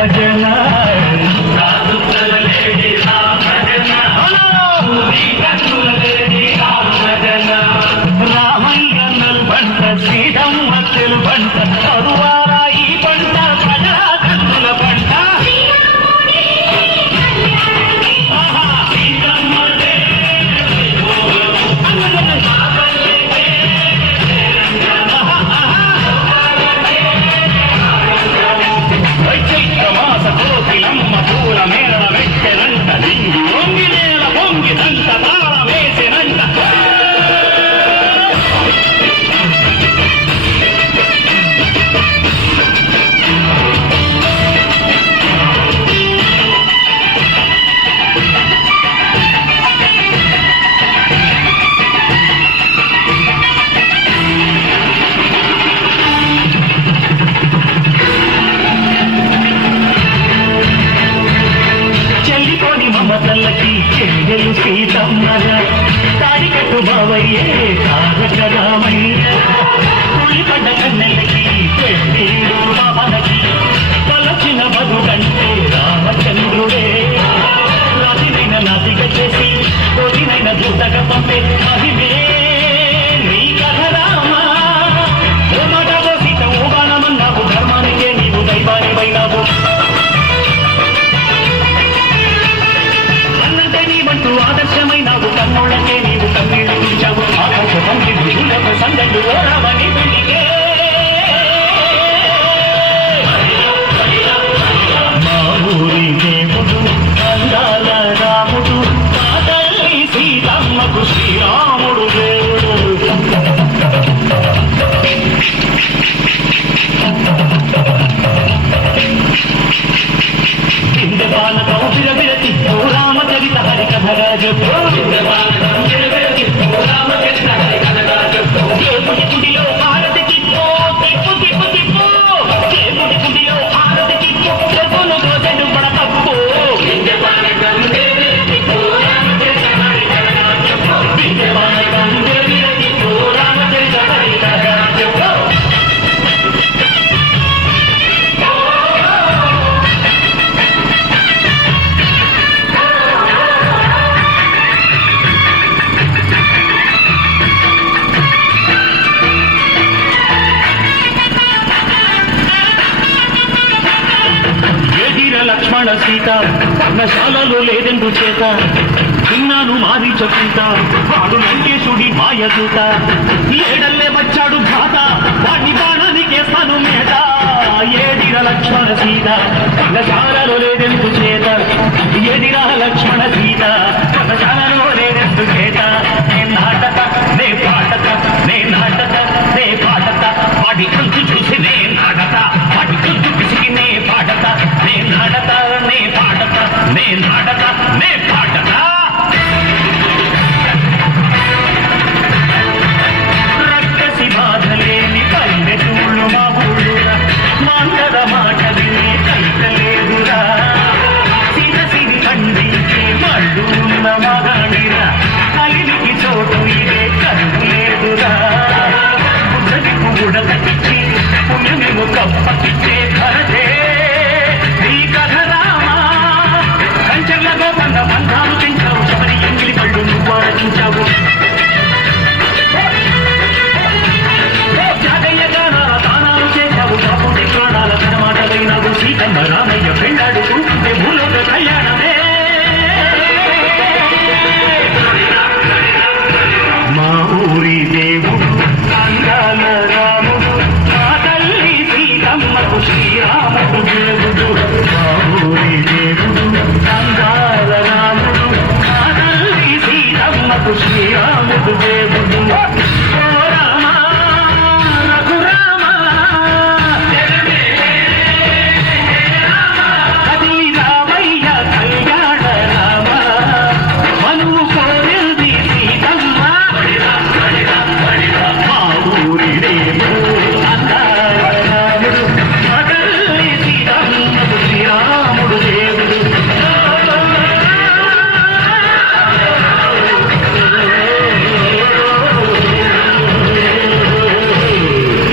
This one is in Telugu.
భజన రామయ్య నల్బంట శ్రీరమ్మ తెలుబంట जगत में సీత పర్ణశాలలో లేదెందు చేత. చిన్నాను మారి చెప్పుంట వాడు లంకేశుడి మాయ మాయదూత ఏడల్లే వచ్చాడు భాత ఘాత బాణాన్ని కేసాను మేట ఏడిర లక్ష్మణ సీత పర్ణశాలలో లేదెందు చేత. ఏడిరా లక్ష్మణ సీత నే నాటక నే